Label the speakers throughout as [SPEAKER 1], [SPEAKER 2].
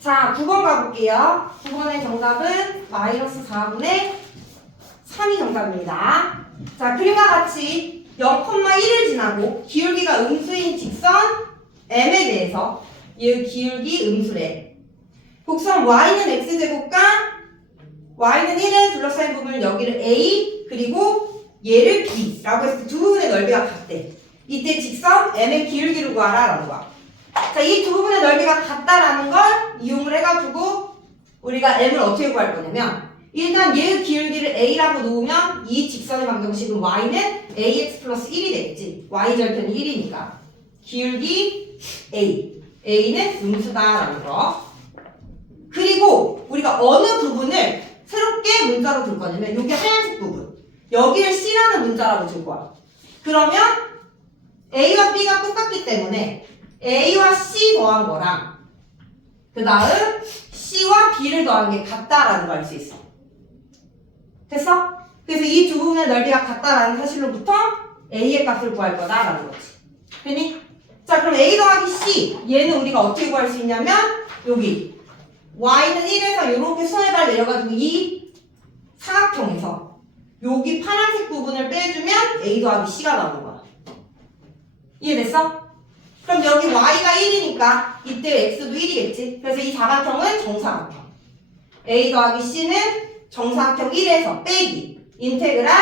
[SPEAKER 1] 자, 9번 가볼게요. 9번의 정답은 마이너스 4분의 3이 정답입니다. 자, 그림과 같이 0,1을 지나고 기울기가 음수인 직선 m에 대해서 이 기울기 음수래. 곡선 y는 x제곱과 y는 1에 둘러싸인 부분을 여기를 a 그리고 얘를 b라고 했을 때 두 부분의 넓이가 같대. 이때 직선 m의 기울기를 구하라라는 거야. 자, 이 두 부분의 넓이가 같다라는 걸 이용을 해가지고 우리가 m을 어떻게 구할 거냐면 일단 얘의 기울기를 a라고 놓으면 이 직선의 방정식은 y는 ax 플러스 1이 되겠지. y 절편이 1이니까. 기울기 a. a는 음수다라는 거. 그리고 우리가 어느 부분을 새롭게 문자로 둘 거냐면 여기 하얀색 부분. 여기를 c라는 문자라고 줄 거야. 그러면 a와 b가 똑같기 때문에 a와 c 더한 거랑 그 다음 c와 b를 더한 게 같다라는 걸 알 수 있어. 됐어? 그래서 이 두 부분의 넓이가 같다라는 사실로부터 a의 값을 구할 거다라는 거지. 되니? 자 그럼 a 더하기 c 얘는 우리가 어떻게 구할 수 있냐면 여기 y는 1에서 이렇게 손해발 내려가지고 이 사각형에서 여기 파란색 부분을 빼주면 a 더하기 c가 나오는 거야. 이해됐어? 그럼 여기 y가 1 이니까 이때 x도 1이겠지. 그래서 이 사각형은 정사각형. a 더하기 c는 정사각형 1에서 빼기. 인테그랄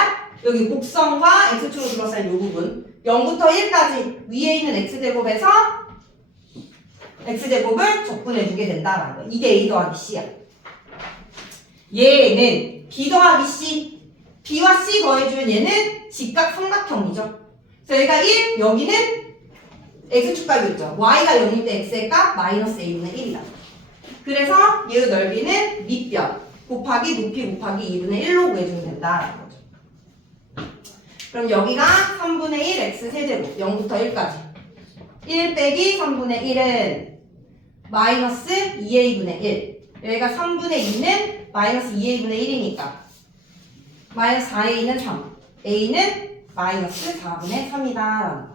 [SPEAKER 1] 여기 곡선과 x축으로 둘러싼 이 부분 0부터 1까지 위에 있는 x제곱에서 x제곱을 적분해주게 된다라는 거. 이게 a 더하기 c야. 얘는 b 더하기 c. b와 c 더해주면 얘는 직각 삼각형이죠. 그래서 여기가 1, 여기는 x축각이었죠. y가 0일 때 x의 값 마이너스 a분의 1이다. 그래서 얘의 넓이는 밑변 곱하기 높이 곱하기 2분의 1로 구해주면 된다라는 거죠. 그럼 여기가 3분의 1 x 세제곱 0부터 1까지 1 빼기 3분의 1은 마이너스 2a분의 1 여기가 3분의 2는 마이너스 2a분의 1이니까 마이너스 4a는 3 a는 마이너스 4분의 3이다 라는 거